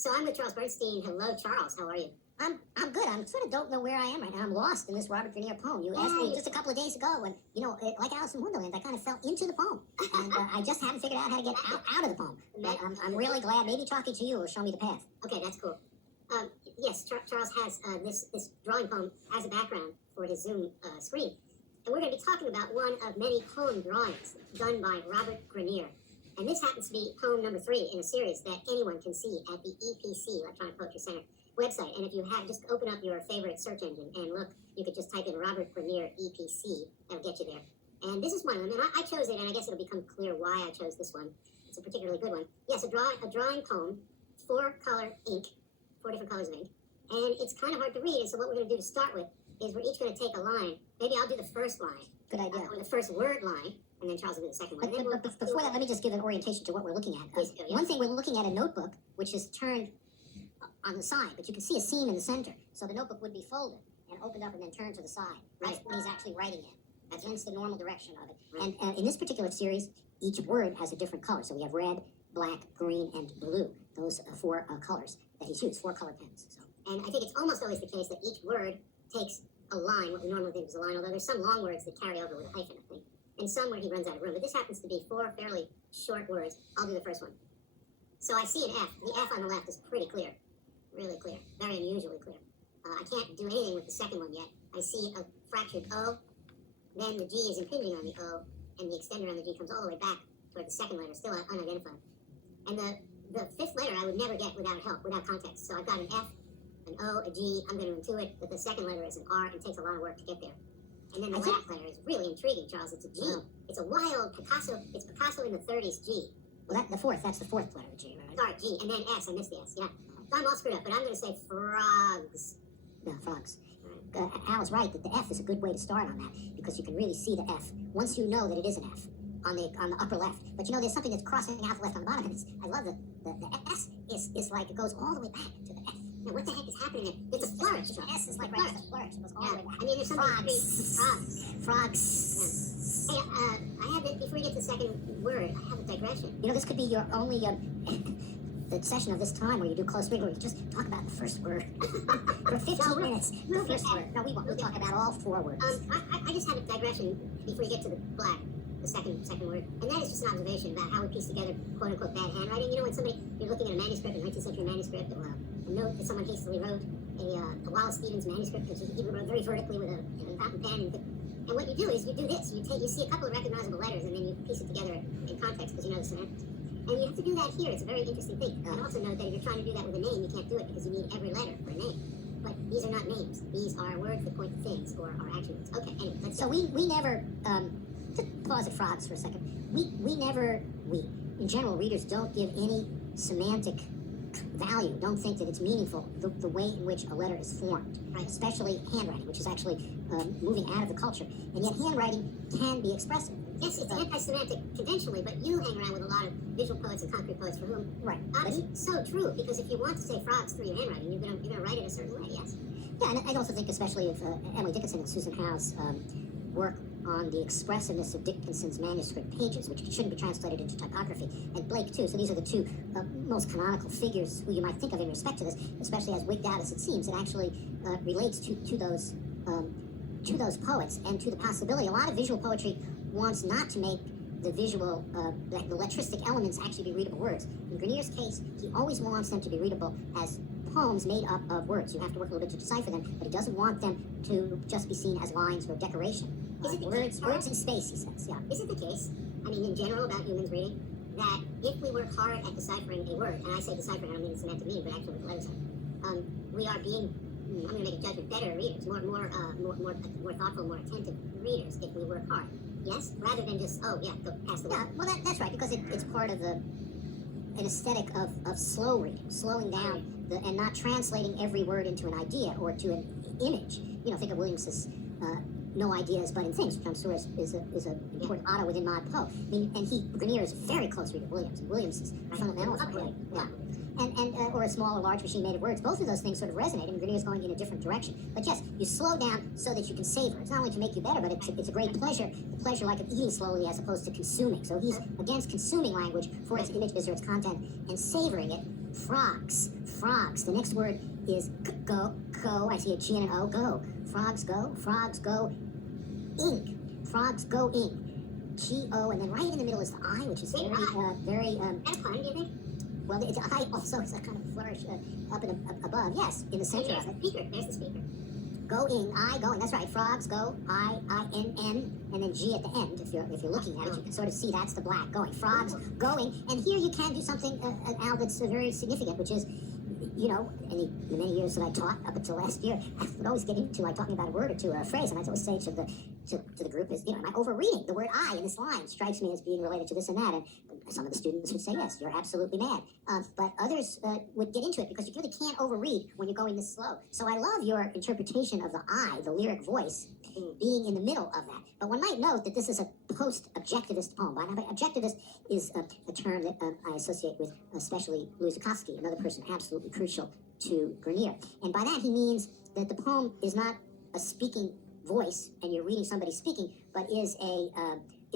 So I'm with Charles Bernstein. Hello, Charles. How are you? I'm good. I sort of don't know where I am right now. I'm lost in this Robert Grenier poem. You asked me just a couple of days ago, and like Alice in Wonderland, I kind of fell into the poem, and I just haven't figured out how to get out of the poem. But I'm really glad. Maybe talking to you will show me the path. Okay, that's cool. Yes, Charles has this drawing poem as a background for his Zoom screen, and we're going to be talking about one of many poem drawings done by Robert Grenier. And this happens to be poem number 3 in a series that anyone can see at the EPC, Electronic Poetry Center website. And if you have, just open up your favorite search engine and look, you could just type in Robert Grenier EPC. That'll get you there. And this is one of them. And I chose it, and I guess it'll become clear why I chose this one. It's a particularly good one. Yes, a drawing poem, 4-color ink, 4 different colors of ink. And it's kind of hard to read. And so what we're going to do to start with is we're each going to take a line. Maybe I'll do the first line. Good idea. Or the first word line. And then Charles will do the second one. But before that, let me just give an orientation to what we're looking at. One thing, we're looking at a notebook, which is turned on the side, but you can see a seam in the center. So the notebook would be folded and opened up and then turned to the side. Right. That's when he's actually writing it. That's against the normal direction of it. Right. And in this particular series, each word has a different color. So we have red, black, green, and blue. Those 4 colors that he's used, 4 color pens. So. And I think it's almost always the case that each word takes a line, what we normally think is a line, although there's some long words that carry over with a hyphen, I think. And some where he runs out of room. But this happens to be 4 fairly short words. I'll do the first one. So I see an F. The F on the left is pretty clear. Really clear. Very unusually clear. I can't do anything with the second one yet. I see a fractured O. Then the G is impinging on the O. And the extender on the G comes all the way back toward the second letter, still unidentified. And the 5th letter I would never get without help, without context. So I've got an F, an O, a G. I'm going to intuit that the second letter is an R, and it takes a lot of work to get there. And then the last letter is really intriguing, Charles. It's a G. Wow. It's a wild Picasso. It's Picasso in the 30s G. Well, that's the fourth letter, G, right? Sorry, G. And then S. I missed the S, yeah. So I'm all screwed up, but I'm going to say frogs. No, frogs. Right. Al's right that the F is a good way to start on that, because you can really see the F once you know that it is an F on the upper left. But there's something that's crossing out the left on the bottom, and I love that the S is like it goes all the way back to the F. Now, what the heck is happening there? It's a flourish. The S is like right, it's a flourish. It goes all the way back. I mean, there's something frogs. Yeah. Hey, I have it, before you get to the second word, I have a digression. This could be your only the session of this time where you do close reading, where you just talk about the first word for 15 minutes. The first word. No, we won't. We'll talk about all 4 words. I just have a digression before you get to the black, the second word, and that is just an observation about how we piece together quote unquote bad handwriting. When you're looking at a manuscript, a 19th century manuscript, or a note that someone hastily wrote, a Wallace Stevens manuscript, which he wrote very vertically with a fountain pen, and what you do is you do this. You see a couple of recognizable letters, and then you piece it together in context because you know the semantics. And you have to do that here. It's a very interesting thing. And also note that if you're trying to do that with a name, you can't do it because you need every letter for a name. But these are not names. These are words that point to things or are action words. Okay, anyway, let's so we never, just pause at frogs for a second. We, in general, readers don't give any semantic value, don't think that it's meaningful, the way in which a letter is formed, right? Especially handwriting, which is actually moving out of the culture. And yet handwriting can be expressive. Yes, it's anti-semantic conventionally, but you hang around with a lot of visual poets and concrete poets for whom it's so true, because if you want to say frogs through your handwriting, you're gonna write it a certain way, yes. Yeah, and I also think especially of Emily Dickinson and Susan Howe's work on the expressiveness of Dickinson's manuscript pages, which shouldn't be translated into typography, and Blake too. So these are the 2 most canonical figures who you might think of in respect to this, especially as wigged out as it seems. It actually relates to those poets and to the possibility. A lot of visual poetry wants not to make the visual, the letristic elements actually be readable words. In Grenier's case, he always wants them to be readable as poems made up of words. You have to work a little bit to decipher them, but he doesn't want them to just be seen as lines or decoration. Is it words in space, he says, yeah. Is it the case, in general about humans reading, that if we work hard at deciphering a word, and I say deciphering, I don't mean the semantic meaning, but actually with letters, we are being, I'm going to make a judgment, better readers, more thoughtful, more attentive readers if we work hard. Yes? Rather than just, go past the word. Yeah, well, that's right, because it's part of an aesthetic of slow reading, slowing down and not translating every word into an idea or to an image. Think of Williams's no ideas but in things, which I'm sure is an important motto within Mod Poe. Grenier is a very close reader of Williams, and Williams is fundamental for him. Yeah. Or a small or large machine made of words. Both of those things sort of resonate, and Grenier is going in a different direction. But yes, you slow down so that you can savor. It's not only to make you better, but it's a great pleasure. The pleasure like of eating slowly as opposed to consuming. So he's against consuming language for its images or its content and savoring it. Frogs. frogs. The next word is go. I see a G and an O. Go. Frogs go. Frogs go. Ink. Frogs go ink. G-O, and then right in the middle is the I, which is very. Is that a pun, do you think? Well, the I also is a kind of flourish up and above. Yes, in the center of it. There's the speaker. Going, I going. That's right. Frogs go. I-N-N, and then G at the end. If you're looking at it, you can sort of see that's the black going. Frogs going, and here you can do something, Al, that's very significant, which is, you know, in the many years that I taught up until last year, I would always get into like talking about a word or two or a phrase, and I'd always say to the group is, you know, am I overreading? The word I in this line strikes me as being related to this and that, and some of the students would say, yes, you're absolutely mad. But others would get into it because you really can't overread when you're going this slow. So I love your interpretation of the I, the lyric voice, being in the middle of that. But one might note that this is a post-objectivist poem. By now, objectivist is a term that I associate with especially Louis Zukowsky, another person absolutely crucial to Grenier. And by that he means that the poem is not a speaking voice and you're reading somebody speaking, but is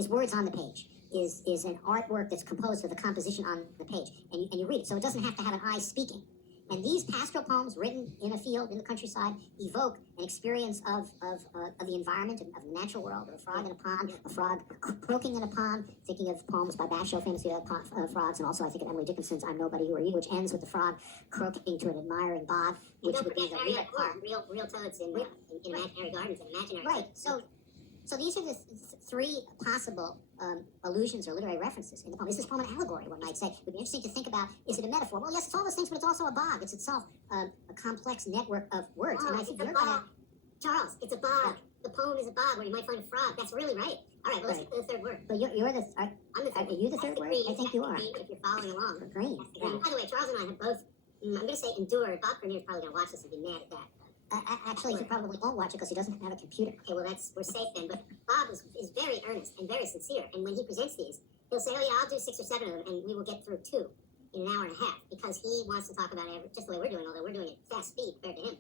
words on the page. Is an artwork that's composed of the composition on the page, and you read it. So it doesn't have to have an I speaking. And these pastoral poems, written in a field, in the countryside, evoke an experience of the environment, of the natural world, of a frog in a pond, a frog croaking in a pond, thinking of poems by Basho, famously about frogs, and also I think of Emily Dickinson's I'm Nobody, Who Are You, which ends with the frog croaking to an admiring bog, which would be the real toads in imaginary gardens and imaginary. Right, so these are the three possible allusions or literary references in the poem. Is this poem an allegory, one might say? It would be interesting to think about, is it a metaphor? Well, yes, it's all those things, but it's also a bog. It's itself a complex network of words. And I think Charles, it's a bog. The poem is a bog where you might find a frog. That's really right. All right, well, let's get to the third word. But you're the... Are you the third word? I think you are. If you're following along. Green. Yeah. By the way, Charles and I have both, I'm going to say endured. Bob Grenier's probably going to watch this and be mad at that. Actually, he probably won't watch it because he doesn't have a computer. Okay, well, we're safe then. But Bob is very earnest and very sincere. And when he presents these, he'll say, oh, yeah, I'll do 6 or 7 of them, and we will get through 2 in an hour and a half because he wants to talk about it just the way we're doing, although we're doing it fast speed compared to him.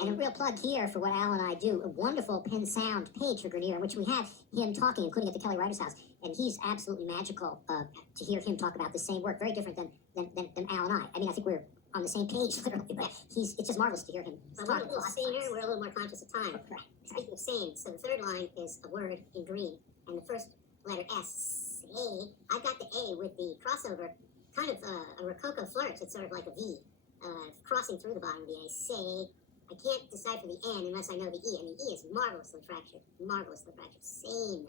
And a real plug here for what Al and I do, a wonderful pen sound page for Grenier, in which we have him talking, including at the Kelly Writers House. And he's absolutely magical to hear him talk about the same work, very different than Al and I. I mean, I think we're on the same page, literally, but it's just marvelous to hear him talk. We're a little saner, we're a little more conscious of time. Okay. Speaking of sane, so the third line is a word in green, and the first letter S, A. I got the A with the crossover, kind of a rococo flourish. It's sort of like a V, crossing through the bottom of the A. Say. I can't decipher the N unless I know the E, and the E is marvelously fractured. Sane.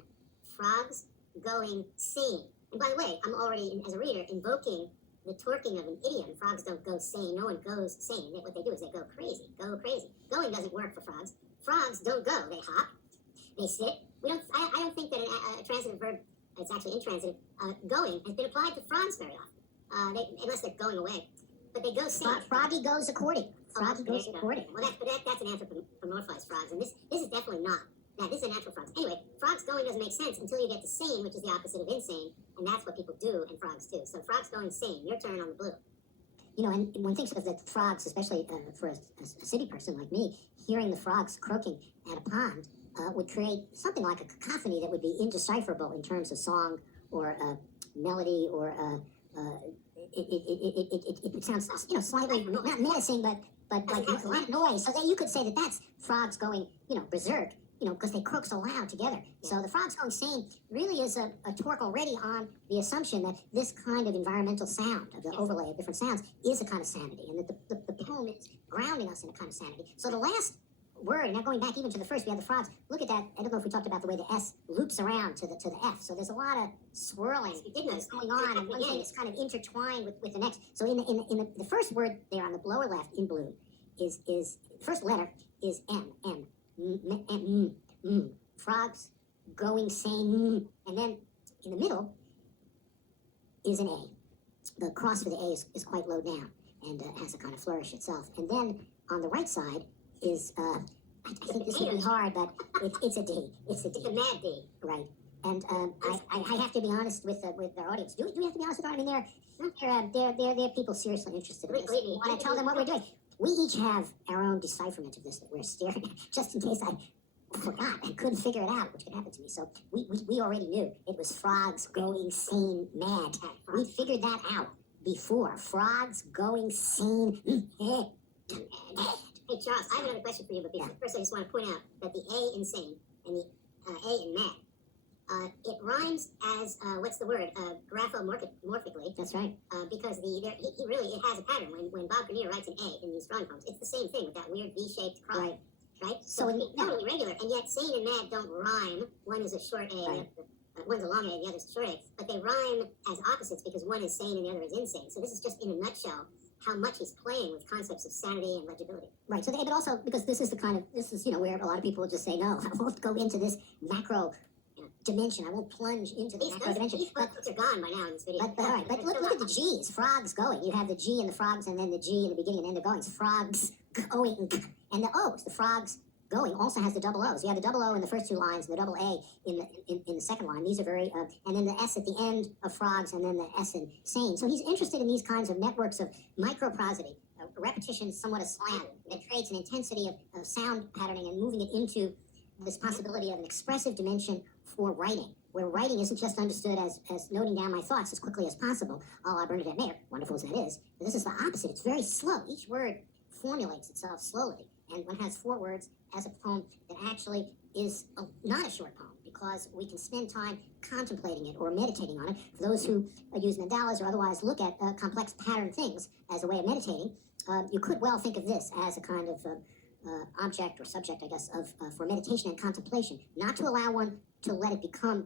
Frogs going sane. And by the way, I'm already, as a reader, invoking the torquing of an idiom. Frogs don't go sane. No one goes sane. What they do is they go crazy. Going doesn't work for frogs. Frogs don't go. They hop. They sit. I don't think that a transitive verb, it's actually intransitive, going, has been applied to frogs very often, unless they're going away. But they go sane. Froggy goes according. Froggy goes according. Well, that's an anthropomorphized frogs, and this is definitely not. Now, this is a natural frogs. Anyway, frogs going doesn't make sense until you get to sane, which is the opposite of insane, and that's what people do, and frogs too. So frogs going sane. Your turn on the blue. You know, and one thinks of the frogs, especially for a city person like me, hearing the frogs croaking at a pond would create something like a cacophony that would be indecipherable in terms of song or melody or it sounds, you know, slightly not menacing, but like a lot of noise. So that you could say that that's frogs going, you know, berserk, you know, because they croak so loud together. Yeah. So the frogs going sane really is a torque already on the assumption that this kind of environmental sound, of the overlay of different sounds, is a kind of sanity, and that the poem is grounding us in a kind of sanity. So the last word, now going back even to the first, we have the frogs. Look at that. I don't know if we talked about the way the S loops around to the F. So there's a lot of swirling going on, and one thing is kind of intertwined with the next. So in the first word there on the lower left in blue is the first letter is M. Frogs going sane. And then in the middle is an A. The cross for the A is quite low down and has a kind of flourish itself. And then on the right side is, I think this would be hard, but it's a D. It's a mad D. Right. And I have to be honest with our audience. Do we have to be honest with our audience? I mean, they're people seriously interested in this. We want to tell them what we're doing. We each have our own decipherment of this that we're staring at, just in case I forgot and couldn't figure it out, which could happen to me. So we already knew it was frogs going sane mad. We figured that out before. Frogs going sane. Hey, Charles, I have another question for you, but first I just want to point out that the A in sane and the A in mad, it rhymes as, what's the word, graphomorphically. That's right. Because it has a pattern. When Bob Grenier writes an A in these drawing poems, it's the same thing with that weird V-shaped cross. Right? So it's totally regular, and yet sane and mad don't rhyme. One is a short A, Right. One's a long A, and the other's a short A. But they rhyme as opposites because one is sane and the other is insane. So this is just in a nutshell how much he's playing with concepts of sanity and legibility. Right. So, but also because this is where a lot of people will just say, no, I won't go into this macro dimension. I won't plunge into the macro dimension. These footnotes are gone by now in this video. But all right. But look at the G's. Frogs going. You have the G in the frogs, and then the G in the beginning and end of going. It's frogs going, and the O's. The frogs going also has the double O's. You have the double O in the first two lines, and the double A in the second line. These are very, and then the S at the end of frogs, and then the S in sane. So he's interested in these kinds of networks of microprosody, repetition, somewhat a slant that creates an intensity of sound patterning and moving it into this possibility of an expressive dimension for writing, where writing isn't just understood as noting down my thoughts as quickly as possible, a la Bernadette Mayer, wonderful as that is. But this is the opposite. It's very slow. Each word formulates itself slowly, and one has 4 words as a poem that actually is not a short poem, because we can spend time contemplating it or meditating on it. For those who use mandalas or otherwise look at complex pattern things as a way of meditating, you could well think of this as a kind of object or subject, I guess, for meditation and contemplation, not to allow one to let it become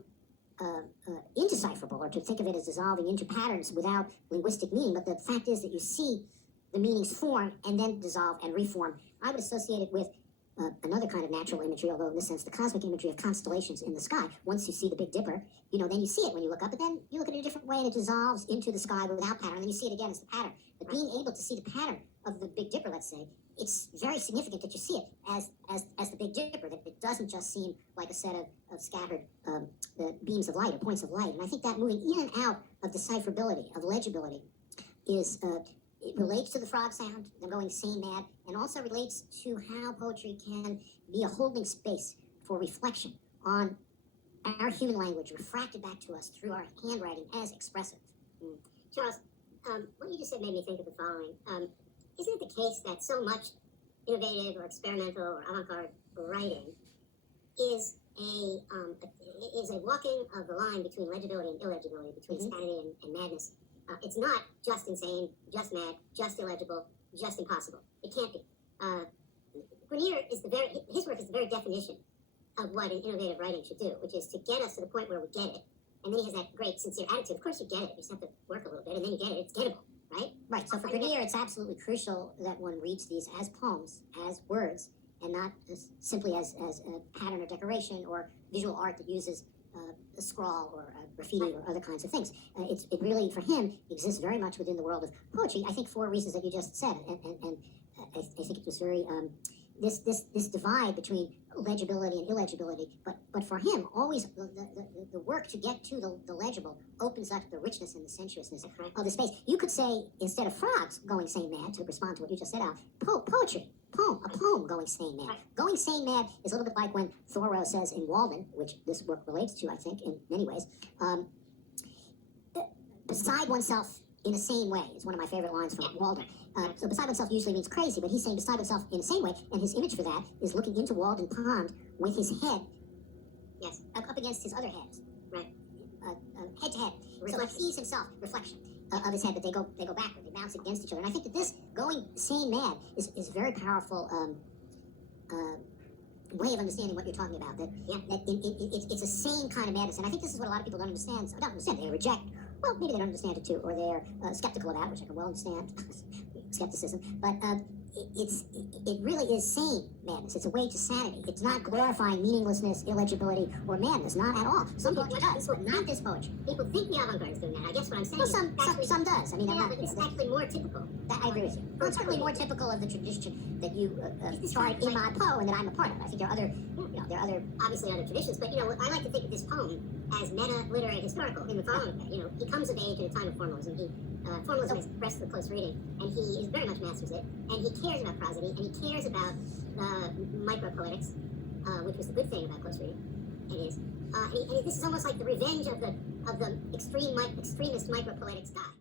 indecipherable or to think of it as dissolving into patterns without linguistic meaning, but the fact is that you see the meanings form and then dissolve and reform. I would associate it with another kind of natural imagery, although in this sense the cosmic imagery of constellations in the sky. Once you see the Big Dipper, then you see it when you look up, but then you look at it a different way and it dissolves into the sky without pattern, and then you see it again as the pattern. But being able to see the pattern of the Big Dipper, let's say, it's very significant that you see it as the Big Dipper, that it doesn't just seem like a set of scattered beams of light or points of light. And I think that moving in and out of decipherability, of legibility, is it relates to the frog sound, them going sane mad, and also relates to how poetry can be a holding space for reflection on our human language refracted back to us through our handwriting as expressive. Charles, what you just said made me think of the following. Isn't it the case that so much innovative or experimental or avant-garde writing is a walking of the line between legibility and illegibility, between sanity and madness? It's not just insane, just mad, just illegible, just impossible. It can't be. Grenier his work is the very definition of what an innovative writing should do, which is to get us to the point where we get it. And then he has that great, sincere attitude. Of course you get it. You just have to work a little bit, and then you get it. It's gettable, right? Right. So for Grenier, it's absolutely crucial that one reads these as poems, as words, and not simply as a pattern or decoration or visual art that uses a scrawl or a graffiti or other kinds of things. It really, for him, exists very much within the world of poetry, I think for reasons that you just said. And I think it was very, this divide between legibility and illegibility, but for him, always the work to get to the legible opens up the richness and the sensuousness of the space. You could say, instead of frogs going sane mad, to respond to what you just said, poetry. A poem going sane mad. Going sane mad is a little bit like when Thoreau says in Walden, which this work relates to, I think, in many ways, beside oneself in a sane way is one of my favorite lines from Walden. So beside oneself usually means crazy, but he's saying beside himself in a sane way, and his image for that is looking into Walden Pond with his head up against his other heads, head to head. So he sees himself, reflection of his head, but they go backward, they bounce against each other. And I think that this going sane mad is a very powerful way of understanding what you're talking about. That it's a sane kind of madness, and I think this is what a lot of people don't understand. They reject. Well, maybe they don't understand it too, or they're skeptical about, which I can well understand, skepticism. But it really is sane madness. It's a way to sanity. It's not glorifying meaninglessness, illegibility, or madness. Not at all. Some poetry does, but not this poetry. People think the avant-garde is doing that. I guess what I'm saying. Well, some does. I mean, but it's actually more typical. I agree with you. Well, it's certainly more typical of the tradition that you tried in my poem and that I'm a part of. I think there are other, obviously other traditions, but I like to think of this poem as meta-literary historical in the following way. He comes of age in a time of formalism. Formalism is expressed through close reading, and he very much masters it, and he cares about prosody, and he cares about micropoetics, which was the good thing about close reading, and is. And this is almost like the revenge of the extremist micropoetics guy.